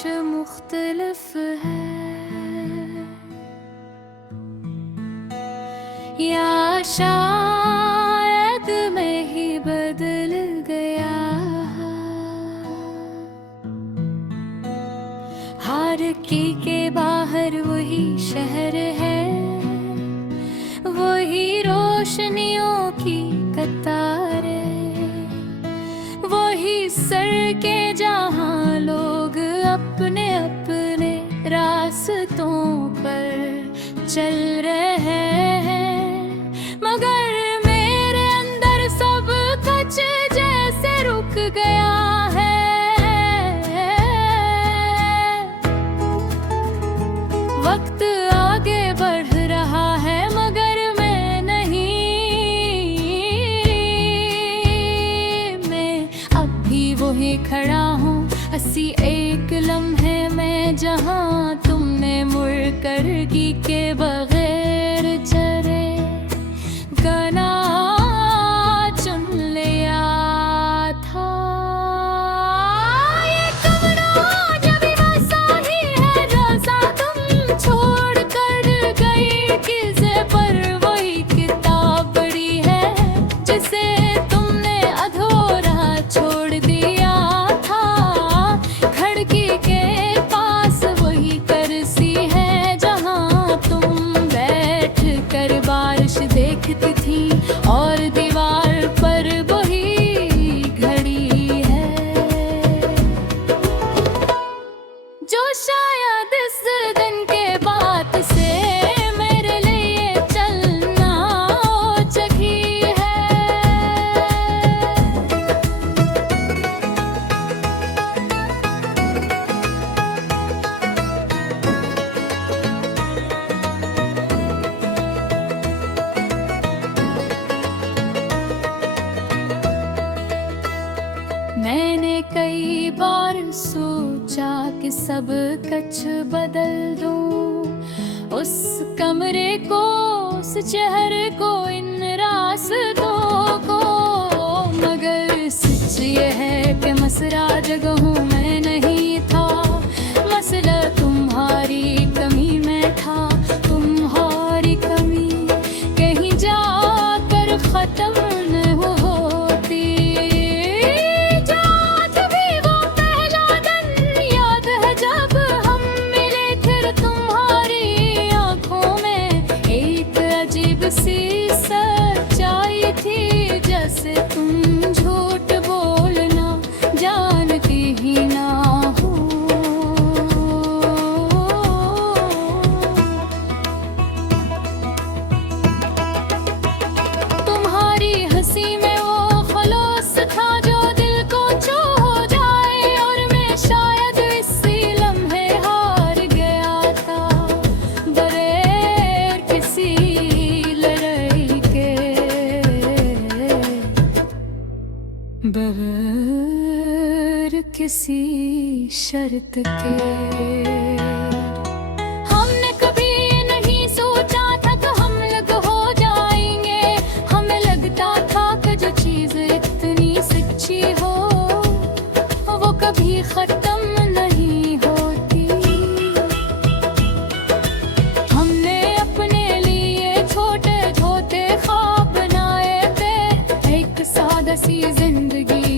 कुछ मुख्तलिफ है, या शायद मैं ही बदल गया। हार के बाहर वही शहर है, वही रोशनियों की कतारें, वही सड़कें जहाँ लोग अपने अपने रास्तों पर चल रहे हैं, मगर मेरे अंदर सब कुछ जैसे रुक गया है। वक्त आगे बढ़ रहा है मगर मैं नहीं, मैं अब भी वही खड़ा हूँ। हंसी एक लम्हे में जहाँ तुमने मुड़ कर की के बगैर चले गाना चुन लिया था। ये कमरा जब वैसा ही है जैसा तुम छोड़ कर गई किसे, पर वही किताब बड़ी है जिसे तुमने अधूरा छोड़ दिया था। खिड़की के पास वही कुर्सी है जहाँ तुम बैठ कर बारिश देखती थी, और दीवार पर वही घड़ी है जो शायद इस दिन के बाद से मेरे लिए चलना चकी है। मैंने कई बार सोचा कि सब कुछ बदल दूं, उस कमरे को, उस चेहरे को, इन रास्तों को, मगर सच ये है कि मसला जगहों में नहीं था, मसला तुम्हारी कमी में था। तुम्हारी कमी कहीं जाकर खत्म न होती। सी सच्चाई थी जैसे तुम झूठ बोलना जानती ही ना हो। तुम्हारी हंसी में वो खलूस था जो दिल को छू हो जाए, और मैं शायद इसी लम्हे हार गया था बगैर किसी बगैर किसी शर्त के। हमने कभी नहीं सोचा था कि हम अलग हो जाएंगे, हमें लगता था कि जो चीज़ इतनी सच्ची हो वो कभी खत्म नहीं होती। हमने अपने लिए छोटे छोटे ख्वाब बनाए थे, एक सादा सी जिंदगी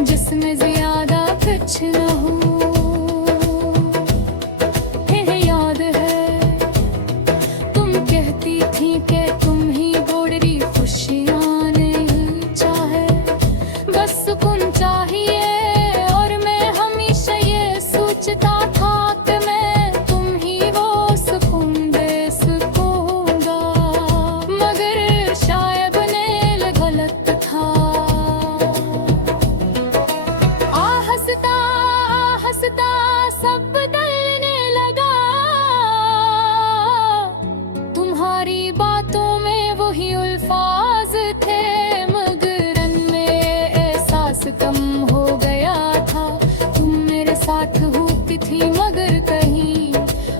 जिसमें ज्यादा कुछ न हो। याद है तुम कहती थी कि तुम ही बड़ी खुशियाँ नहीं चाहे, बस सुकून चाहिए, और मैं हमेशा ये सोचता था कि मैं तुम ही वो सुकून दे सकूंगा, मगर शायद ने गलत था। हंसता सब बदलने लगा, तुम्हारी बातों में वही अल्फाज थे, मगर में एहसास कम हो गया था। तुम मेरे साथ होती थी मगर कहीं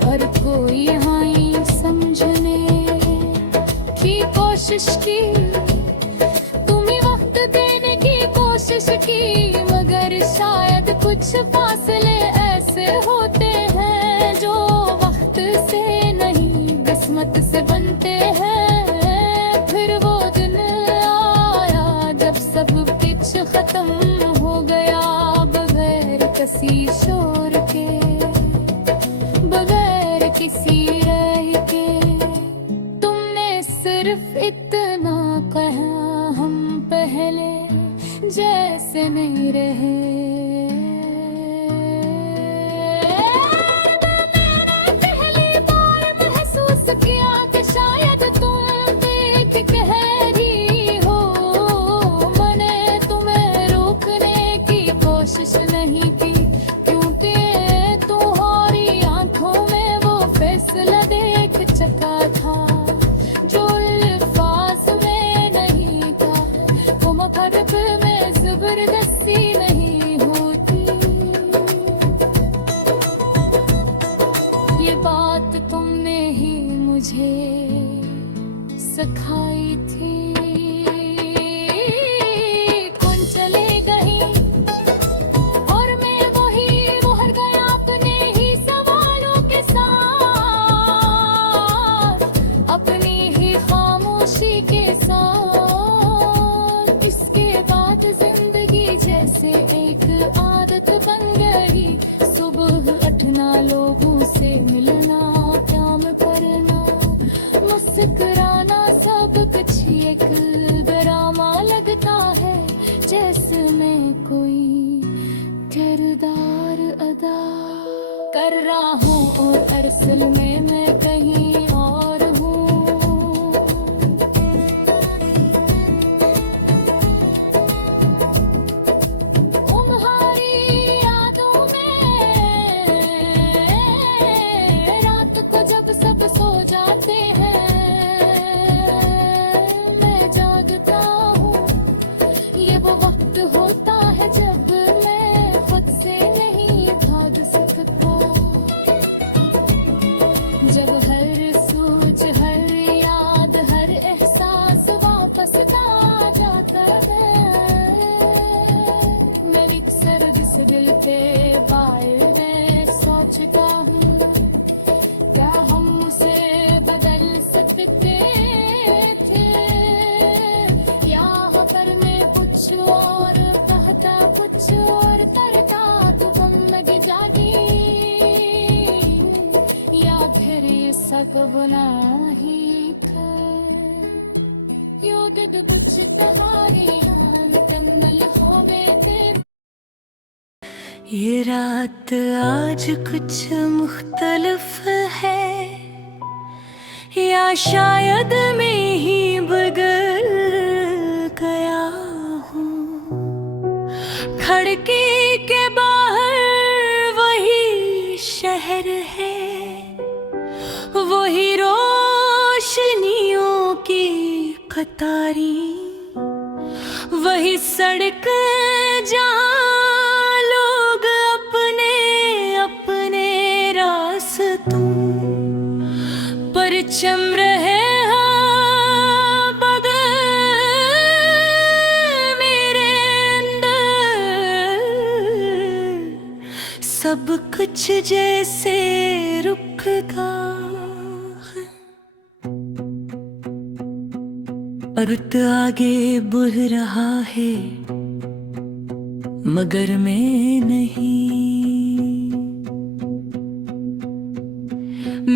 और कोई यहाँ ही समझने की कोशिश की, तुम्हें वक्त देने की कोशिश की, मगर शायद कुछ फासले ऐसे होते बेकसी शोर के, बगैर किसी राय के। तुमने सिर्फ इतना कहा, हम पहले जैसे नहीं रहे। पहली बार महसूस किया कि शायद तुम देख कह रही हो। मैंने तुम्हें रोकने की कोशिश नहीं की, क्योंकि तुम्हारी आंखों में वो फैसला देख चुका था जो अल्फाज में नहीं था। वो मुकद्दर में जबरदस्ती नहीं होती। ये बात तुमने ही मुझे सिखाई थी। कौन चले गई और मैं वही मुहर गया अपने ही सवालों के साथ, अपनी ही खामोशी के साथ। इसके बाद जिंदगी जैसे एक आदत बन गई। सुबह उठना, लोगों से मिलना, काम करना, मुस्कुराना, सब कुछ एक ड्रामा लगता है। जैसे मैं कोई किरदार अदा कर रहा हूँ और असल में मैं कहीं और हूँ। तुम्हारी यादों में रात को जब सब सो जाते हैं, मैं जागता हूँ। ये वो वक्त होता है जब मैं खुद से नहीं भाग सकता। जब हर सोच, हर याद, हर एहसास वापस आ जाता है। मेरी सर्द से दिल पे बाल में सोचता हूँ, क्या हम उसे बदल सकते थे? यहाँ पर मैं कुछ और कहता, कुछ और करता, तो तुम लग जाती। या फिर ये सब गुनाही था? You did कुछ तुम्हारियां मुकम्मल हो में थे। ये रात आज कुछ मुख्तलिफ है, या शायद मैं ही बदल गया हूँ। खिड़की के बाहर वही शहर है, वही रोशनियों की कतारी, वही सड़क जहाँ लोग अपने अपने रास्तों पर चम रहे हैं। बदल मेरे अंदर सब कुछ जैसे रुक गया। वक्त आगे बढ़ रहा है मगर मैं नहीं।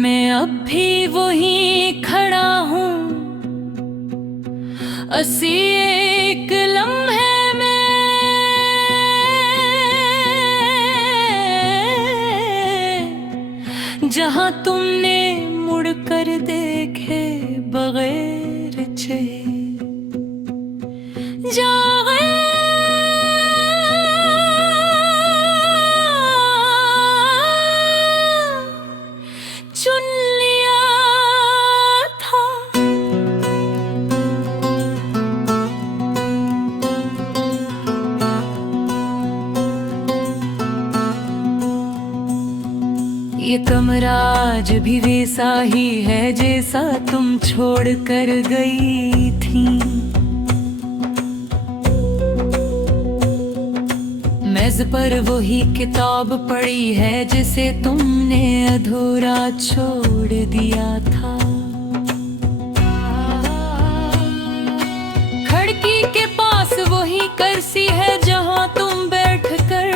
मैं अब भी वही खड़ा हूँ, असी एक लम्हे में। जहाँ तुमने मुड़ कर देखे बगैर छे चुन लिया था। ये कमरा आज भी वैसा ही है जैसा तुम छोड़ कर गई थी। मेज पर वही किताब पड़ी है जिसे तुमने अधूरा छोड़ दिया था। खिड़की के पास वही कुर्सी है जहां तुम बैठकर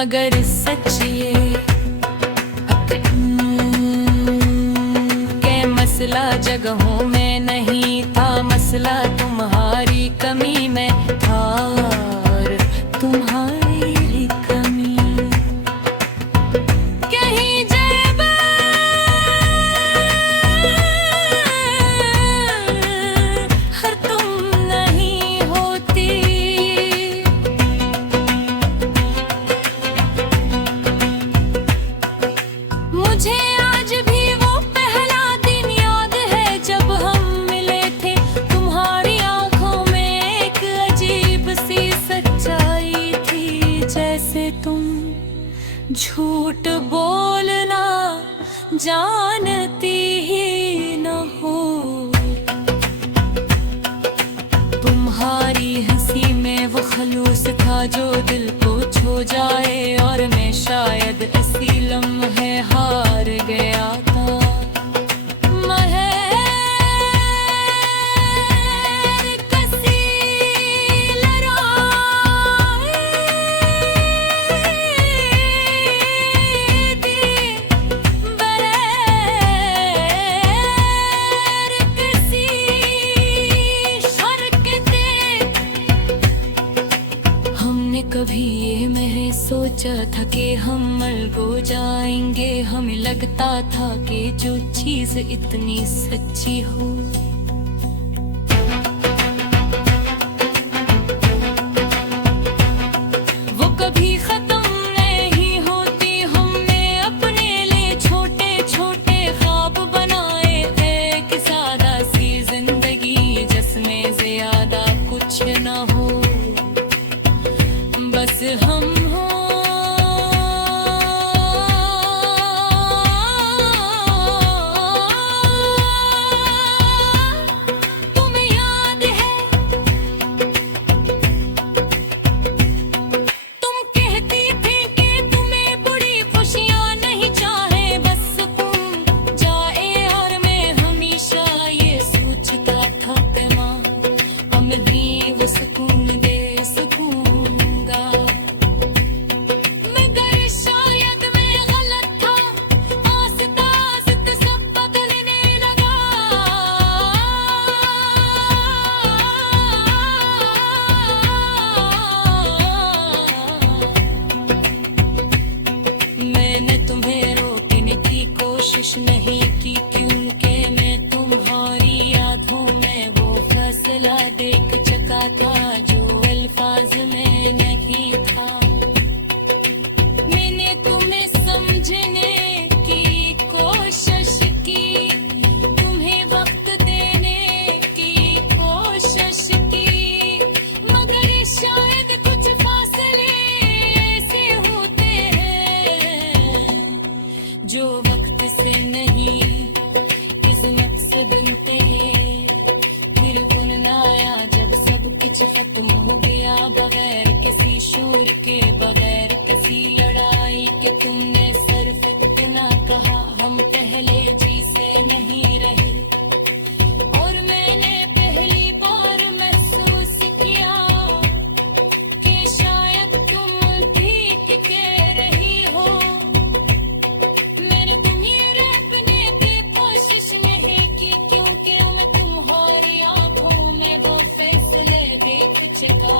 मगर सच ये के मसला जगहों में नहीं था, मसला तुम्हारी कमी में था, और तुम्हारी कमी कहीं जेब हर तुम नहीं होती। मुझे आज भी वो पहला दिन याद है जब हम मिले थे, तुम्हारी आंखों में एक अजीब सी सच्चाई थी, जैसे तुम झूठ बोलना जानती ही न हो। तुम्हारी हंसी में वो खलूस था जो दिल को छू जाए, और मैं शायद इसी लम्हे हार गया था। महर कसी लड़ाई दी, बगैर किसी हरकते। हमने कभी ये महज सोचा था कि हम मर हो जाएंगे, हमें लगता था कि जो चीज इतनी सच्ची हो वो कभी खत्म नहीं होती। हमने अपने लिए छोटे छोटे ख्वाब बनाए, एक सादा सी जिंदगी जिसमें ज्यादा कुछ न हो, बस हम हो। तुम्हें याद है तुम कहती थी कि तुम्हें बुरी खुशियां नहीं चाहे, बस सुकून जाए, और मैं हमेशा ये सोचता था कि माँ हम भी वो सुकून दे सकूंगा। मगर शायद मैं गलत था, आस्ता आस्ता सब बदलने लगा। मैंने तुम्हें रोकने की कोशिश नहीं की, क्योंकि मैं तुम्हारी यादों में वो फैसला देख चुका था जो अल्फाज में नहीं था। मैंने तुम्हें समझने की कोशिश की, तुम्हें वक्त देने की कोशिश की, मगर शायद कुछ फासले ऐसे होते हैं जो वक्त से नहीं किस्मत से बनते हैं। फिर गुननाया जब सब कुछ खत्म हो गया, बगैर किसी शोर के, बगैर किसी लड़ाई के, तुमने सिर्फ इतना कहा हम पहले जैसे नहीं रहे। और मैंने पहली बार महसूस किया कि शायद तुम ठीक कह रही हो। मैंने तुम्हें रखने की कोशिश नहीं की, क्योंकि मैं तुम्हारी आंखों में वो फैसले देख चुका